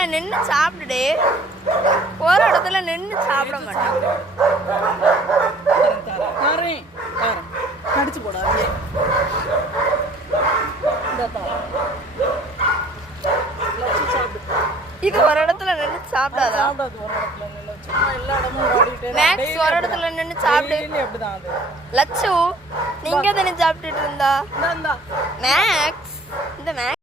இடத்துல நின்று சாப்பிடுடே. ஒரு இடத்துல நின்று சாப்பிட மாட்டேன். கடிச்சு போடாது. இது ஒரு இடத்துல நின்று சாப்பிடாதா? மேக்ஸ் ஒரு இடத்துல நின்று சாப்பிடு. லட்சு நீங்க தானே சாப்பிட்டுட்டு இருந்தா? மேக்ஸ் இந்த மேக்ஸ்